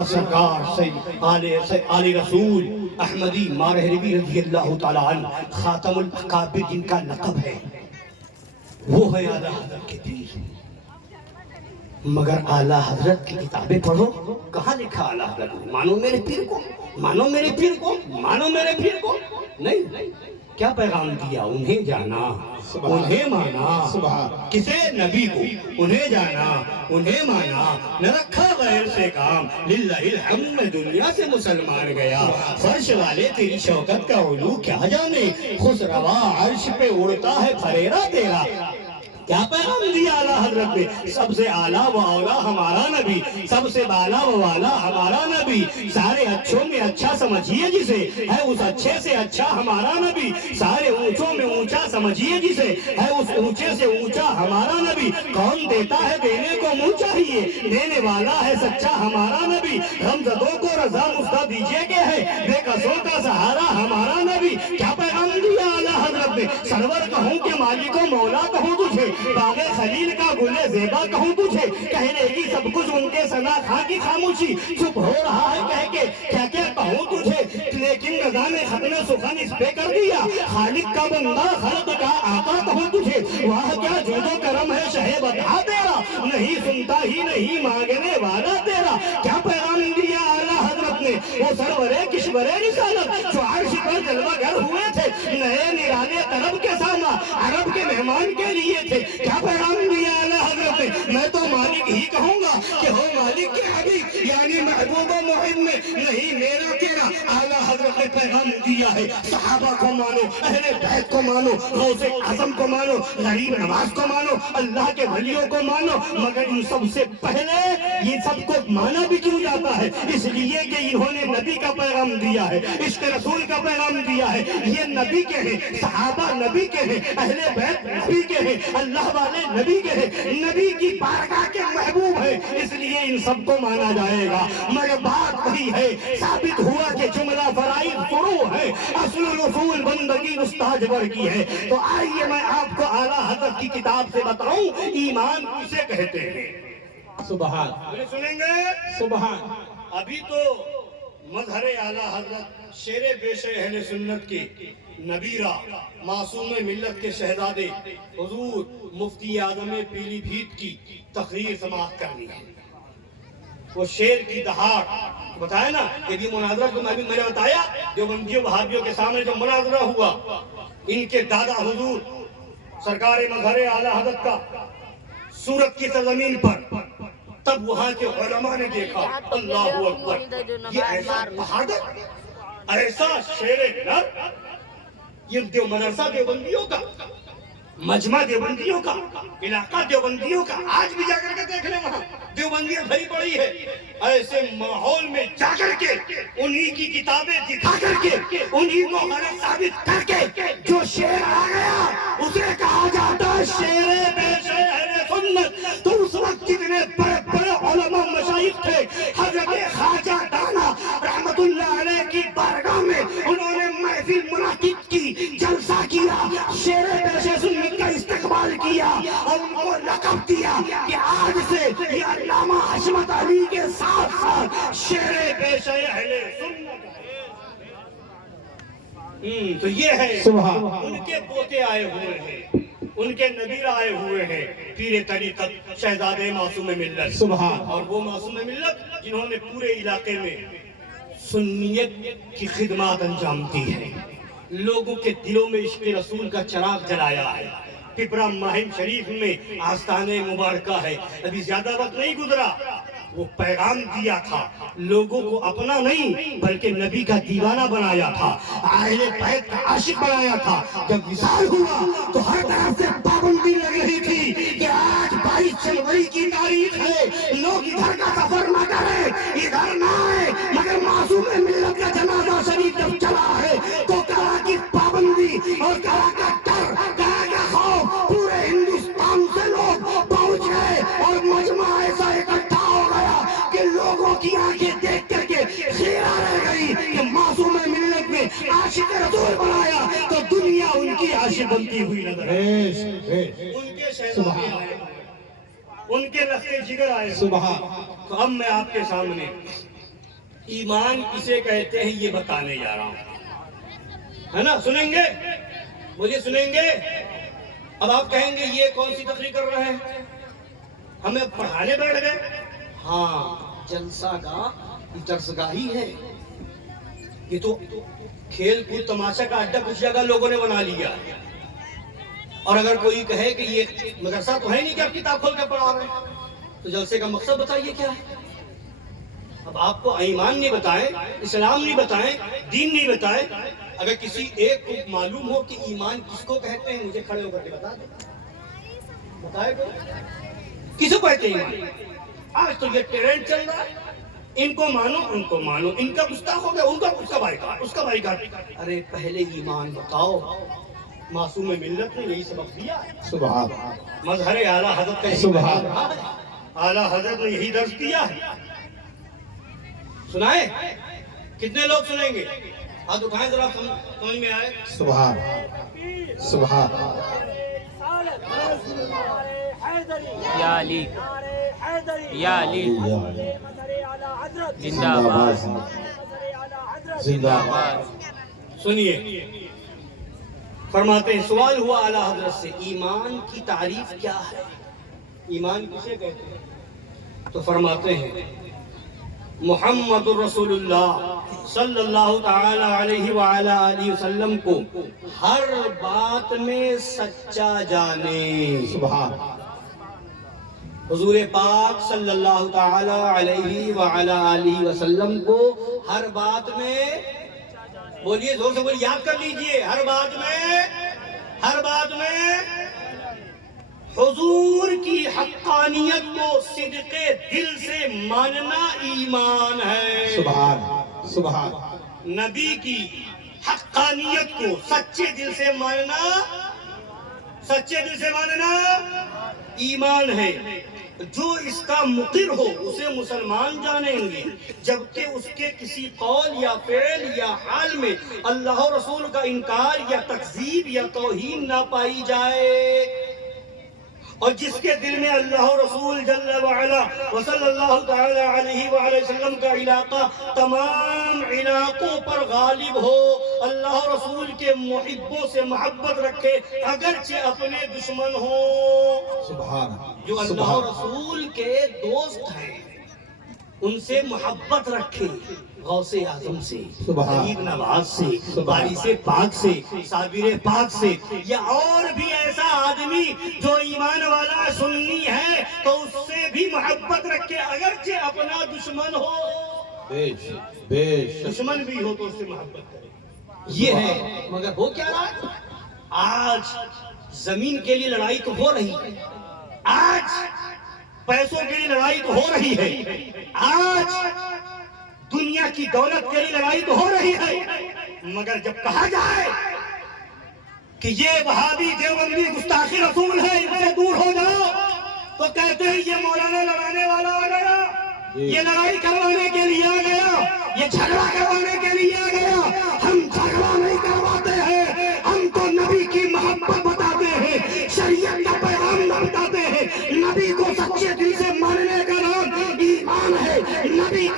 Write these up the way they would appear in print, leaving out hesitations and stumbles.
سرکار آل رسول احمدی مارہروی رضی اللہ تعالیٰ عنہ خاتم الاقابر جن کا لقب ہے، وہ ہے اعلیٰ حضرت کے پیر۔ مگر اعلیٰ حضرت کی کتابیں پڑھو، کہاں لکھا اعلیٰ حضرت نے مانو میرے پیر کو، مانو میرے پیر کو، مانو میرے پیر کو؟ نہیں، کیا پیغام دیا؟ انہیں جانا، انہیں مانا، کسے؟ نبی کو۔ انہیں جانا، انہیں مانا، نہ رکھا غیر سے کام، للہ الحمد میں دنیا سے مسلمان گیا۔ فرش والے تیری شوکت کا علو کیا جانے، خسروا عرش پہ اڑتا ہے پھریرا تیرا۔ کیا پیغام دیا اعلیٰ حضرت نے؟ سب سے اعلیٰ و اولیٰ ہمارا نبی، سب سے بالا و والا ہمارا نبی، سارے اچھوں میں اچھا سمجھیے جسے، ہے اس اچھے سے اچھا ہمارا نبی، سارے اونچوں میں اونچا سمجھیے جسے، ہے اس اونچے سے اونچا ہمارا نبی۔ کون دیتا ہے دینے کو منہ چاہیے، دینے والا ہے سچا ہمارا نبی۔ غمزدوں کو رضا مفتا دیجیے کہ ہے بے قصوں کا سہارا ہمارا نبی۔ کیا پیغام دیا اعلیٰ حضرت نے؟ سرور کہوں کہ مالک و مولا کہوں تجھے، باغ خلیل کا گل زیبا کہوں تجھے، کہنے کی سب کچھ ان کے ثنا خاں کی خاموشی، چپ ہو رہا ہے کہہ کے کیا کیا کہوں تجھے، لیکن رضا نے ختم سخن اس پہ کر دیا، خالق کا بندہ خلق کا آقا کہوں تجھے۔ واہ کیا جود و کرم ہے شہ بتا تیرا، نہیں سنتا ہی نہیں مانگنے والا تیرا۔ کیا پیغام دیا اعلیٰ حضرت نے؟ وہ سرور کشور رسالت جو عرش پر جلوہ گر ہوئے تھے، نئے نرالے طرب کے ساما عرب کے مہمان کے لیے تھے۔ کیا پیغام دیا اعلیٰ حضرت نے؟ میں تو مالک ہی کہوں گا کہ ہو مالک کے حبیب، یعنی محبوب و محب میں نہیں میرا تیرا۔ اعلیٰ حضرت نے پیغام دیا ہے صحابہ کو مانو، اہل بیت کو مانو، غوث اعظم کو مانو، غریب نواز کو مانو، اللہ کے ولیوں کو مانو، مگر ان سب سے پہلے یہ سب کو مانا بھی کیوں جاتا ہے؟ اس لیے کہ انہوں نے نبی کا پیغام دیا ہے، عشق رسول کا پیغام دیا ہے۔ یہ نبی کے ہیں، صحابہ نبی کے ہیں، اہل بیت نبی کے ہیں، اللہ والے نبی کے ہیں، نبی کی بارگاہ کے محبوب ہیں، اس لیے ان سب کو مانا جائے گا۔ مگر بات وہی ہے، ثابت ہوا کہ جملہ فرائض فروع ہے، اصل اصول بندگی مستاجور کی ہے۔ تو آئیے میں آپ کو اعلیٰ حضرت کی کتاب سے بتاؤں ایمان کسے کہتے ہیں۔ سبحان سنیں گے؟ سبحان۔ ابھی تو مظہر اعلیٰ حضرت شیر بیش اہل سنت کی نبیرہ معصوم ملت کے شہزادے حضور مفتی اعظم پیلی بھیت کی تقریر سماعت کرنی ہے۔ وہ شیر کی دہاڑ بتایا نا کہ یہ مناظرہ کو میں نے بتایا دیوبندیوں وہابیوں کے سامنے جو مناظرہ ہوا، ان کے دادا حضور سرکار مظہر اعلیٰ حضرت کا سورت کی سرزمین پر، تب وہاں کے علماء نے دیکھا اللہ اکبر، یہ ایسا بہادر، ایسا شیر نر، یہ مدرسہ دیوبندیوں کا، مجمع دیوبندیوں کا، علاقہ دیوبندیوں کا، آج بھی جا کر کے دیکھ لیں وہاں دیوبندیاں بھری پڑی ہے۔ ایسے ماحول میں جا کر کے انہی کی کتابیں دکھا کر کے انہی کو غلط ثابت کر کے جو شیر آ گیا اسے کہا جاتا ہے شیر بیش اہل سنت۔ تو اس وقت جتنے بڑے بڑے علماء مشائخ تھے، حضرت خواجہ دانا رحمت اللہ علیہ کی بارگاہ میں انہوں نے محفل منعقد کی، جلسہ کیا، شیر بیش سنت کا استقبال کیا اور ان کو لقب دیا کہ آج سے یہ علامہ حشمت علی کے ساتھ ساتھ شیر بیش اہل سنت ہے۔ تو یہ ہے ان کے پوتے آئے ہوئے ہیں، ان کے نبیر آئے ہوئے ہیں، پیر طریقت شہزادے معصوم ملت، اور وہ معصوم ملت جنہوں نے پورے علاقے میں سنیت کی خدمات انجام دی ہے، لوگوں کے دلوں میں عشق رسول کا چراغ جلایا ہے۔ پپرا ماہم شریف میں آستانِ مبارکہ ہے، ابھی زیادہ وقت نہیں گزرا، وہ پیغام دیا تھا، لوگوں کو اپنا نہیں بلکہ نبی کا دیوانہ بنایا تھا، اہل بیت کا عاشق بنایا تھا۔ جب وصال ہوا تو ہر طرف سے پابندی لگ رہی تھی کہ آج 22 جنوری کی تاریخ ہے، لوگ ادھر کا سفر نہ کریں، ادھر نہ آئے، مگر معصوم ملت کا جنازہ شریف جب چلا ہے تو کہا کی پابندی اور کہا کا ڈر، کہا کا خوف، پورے ہندوستان سے لوگ پہنچ گئے اور مجمع ایسا اکٹھا ہو گیا کہ لوگوں کی آنکھیں دیکھ کر کے خیرہ رہ گئی کہ معصوم ملت میں عاشق رسول بنایا تو دنیا ان کی عاشق بنتی ہوئی نظر آئی۔ ان کے شہزادے آئے، ان کے لخت جگر آئے۔ تو اب میں آپ کے سامنے ایمان کسے کہتے ہیں یہ بتانے جا رہا ہوں، ہے نا؟ سنیں گے؟ بولیے سنیں گے؟ اب آپ کہیں گے یہ کون سی تقریر کر رہے ہیں، ہمیں پڑھانے بیٹھ گئے؟ ہاں، جلسہ گاہ درس گاہی ہے، یہ تو کھیل کود تماشا کا اڈا کچھ جگہ لوگوں نے بنا لیا۔ اور اگر کوئی کہے کہ یہ مدرسہ تو ہے نہیں کہ آپ کتاب کھول کے پڑھا رہے ہیں، تو جلسے کا مقصد بتائیے کیا ہے؟ اب آپ کو ایمان نہیں بتائیں، اسلام نہیں بتائیں، دین نہیں بتائیں، اگر کسی ایک کو معلوم ہو کہ ایمان کس کو کہتے ہیں مجھے کھڑے ہو کر کے بتا دیں، بتائے گا کس کو کہتے ہیں ایمان؟ آج تو یہ ٹرینڈ چل رہا ہے، ان کو مانو ان کو مانو، ان کا گستاخ ہو گیا ان کا اس کا بائیکاٹ، اس کا بائیکاٹ۔ ارے پہلے ایمان بتاؤ، معصوم ملت نے یہی سبق دیا ہے، سبحان مظہر اعلیٰ حضرت کا سبحان اعلیٰ حضرت نے یہی درس دیا ہے۔ سنائیں؟ کتنے لوگ سنیں گے؟ ہاتھ اٹھائیں ذرا، سمجھ میں آئے۔ سبحان سبحان یا علی یا علی زندہ باد زندہ باد۔ سنیے، فرماتے ہیں سوال ہوا اعلیٰ حضرت سے ایمان کی تعریف کیا ہے، ایمان کسے کہتے ہیں؟ تو فرماتے ہیں محمد الرسول اللہ صلی اللہ تعالی علیہ وآلہ آلہ وسلم کو ہر بات میں سچا جانے۔ سبحان حضور پاک صلی اللہ تعالی علیہ وآلہ آلہ وسلم کو ہر بات میں، بولیے زور سے بولیے، یاد کر لیجئے، ہر بات میں حضور کی حقانیت کو صدق دل سے ماننا ایمان ہے۔ سبحان سبحان نبی کی حقانیت کو سچے دل سے ماننا ایمان ہے۔ جو اس کا مقر ہو اسے مسلمان جانیں گے، جبکہ اس کے کسی قول یا فعل یا حال میں اللہ و رسول کا انکار یا تکذیب یا توہین نہ پائی جائے۔ اور جس کے دل میں اللہ و رسول جل وعلا وصلی اللہ تعالی علیہ وآلہ وسلم کا علاقہ تمام علاقوں پر غالب ہو، اللہ و رسول کے محبوں سے محبت رکھے اگرچہ اپنے دشمن ہوں، سبحان جو اللہ و رسول کے دوست ہیں ان سے محبت رکھے، غوث اعظم سے، غریب نواز سے، وارث پاک سے، صابر پاک سے، یا اور بھی ایسا آدمی جو ایمان والا سنی ہے تو اس سے بھی محبت رکھے اگرچہ اپنا دشمن ہو، دشمن بھی ہو تو اس سے محبت کرے۔ یہ ہے، مگر ہو کیا رہا ہے؟ آج زمین کے لیے لڑائی تو ہو رہی ہے، آج پیسوں کے لیے لڑائی تو ہو رہی ہے، آج دنیا کی دولت کے لیے لڑائی تو ہو رہی ہے، مگر جب کہا جائے کہ یہ وہابی دیوبندی گستاخی رسول ہے ان سے دور ہو جاؤ، تو کہتے ہیں یہ مولانا لڑانے والا آ گیا، یہ لڑائی کروانے کے لیے آ گیا، یہ جھگڑا کروانے کے لیے آ گیا۔ ہم جھگڑا نہیں کرواتے ہیں، ہم تو نبی کی محبت بتاتے ہیں، شریعت کا پیغام بتاتے ہیں، نبی کو سچے دل سے ماننے کا نام ایمان ہے، نبی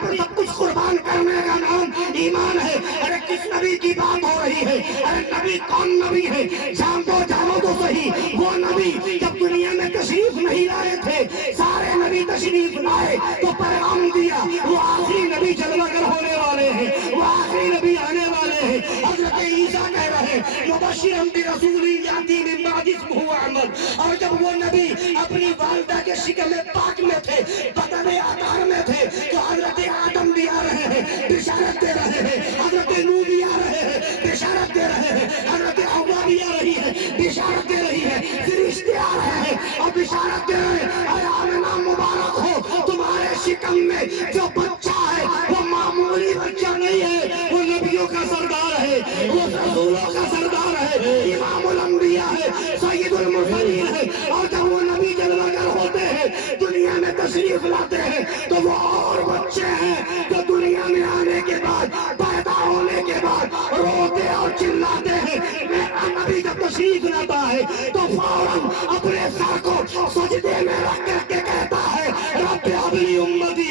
پر سب کچھ قربان کرنے کا نام ایمان ہے۔ ارے کس نبی کی بات ہو رہی ہے؟ ارے نبی کون نبی ہے؟ جانو تو صحیح، وہ نبی جب دنیا میں تشریف نہیں لائے تھے، سارے نبی تشریف لائے تو پیغام دیا، وہ آخری نبی جلوہ گر ہونے والے ہیں، وہ آخری نبی آنے والے ہیں۔ حضرت عیسیٰ کہہ رہے ہیں مبشرا برسول یاتی من بعد اسمہ احمد، اور جب وہ نبی اپنی والدہ کے شکم پاک میں تھے، بدن آکار میں تھے، تو حضرت آدم بھی آ رہے ہیں، بشارت دے رہے ہیں، حضرت نوح بھی آ رہے ہیں، بشارت دے رہے ہیں، حضرت حوا بھی آ رہی ہے، بشارت دے رہی ہے، فرشتے آ رہے ہیں اور بشارت دے رہے ہیں، اے آمنہ مبارک ہو، تمہارے شکم میں جو بچہ ہے وہ معمولی بچہ نہیں ہے، وہ نبیوں کا سردار ہے، وہ رسولوں کا سردار ہے، امام الانبیاء ہے، سید المرسلین ہے۔ اور جب وہ نبی جلوہ گر ہوتے ہیں، دنیا میں تشریف لاتے ہیں، تو وہ اور بچے ہیں جو دنیا میں آنے کے بعد، پیدا ہونے کے بعد روتے اور چلاتے ہیں۔ میرا نبی جب تشریف لاتا ہے تو فوراً اپنے سر کو سجدے میں رکھ کر کے کہتا ہے رب ابلی امتی،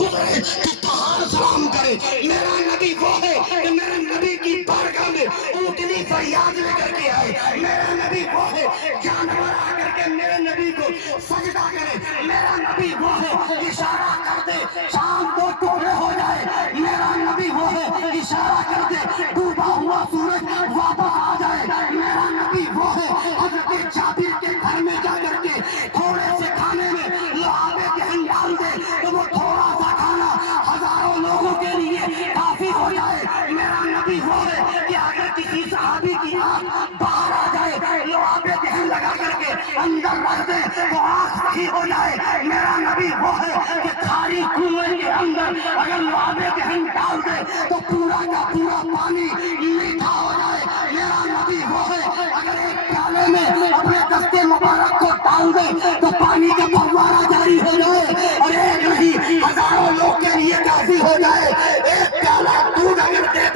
گزرے تو پہاڑ سلام کرے. میرا نبی وہ ہے کہ میرے نبی کی بارگاہ میں اونٹنی فریاد لے کر کے آئے. میرا نبی وہ ہے جانور آ کر کے میرے نبی کو سجدہ کرے. میرا نبی وہ ہے اشارہ کر دے شام دو ٹکڑے ہو جائے. میرا نبی وہ ہے اشارہ کر دے ڈوبا ہوا سورج واپس آ جائے. میرا نبی وہ ہے حضرت جابر کے گھر میں جا کر کے تھوڑے سے کھانے میں لعاب دہن ڈال دے تو وہ تھوڑا سا کھانا ہزاروں لوگوں کے لیے کافی ہو جائے. میرا نبی وہ ہے کہ اگر کسی صحابی کی آنکھ باہر آ جائے لعاب دہن لگا کر کے اندر رکھ دے تو آنکھ صحیح ہو جائے. میرا نبی وہ ہے کہ کھاری کنویں کے اندر اگر لعاب دہن ڈال دے تو پورا کا پورا پانی میٹھا ہو جائے. میرا نبی وہ ہے اگر ایک پیالے میں اپنے دستے مبارک کو ڈال دے تو پانی کا فوارہ جاری ہو جائے اور ایک نہیں ہزاروں لوگ کے لیے کافی ہو جائے. ایک پیالہ دودھ اگر دے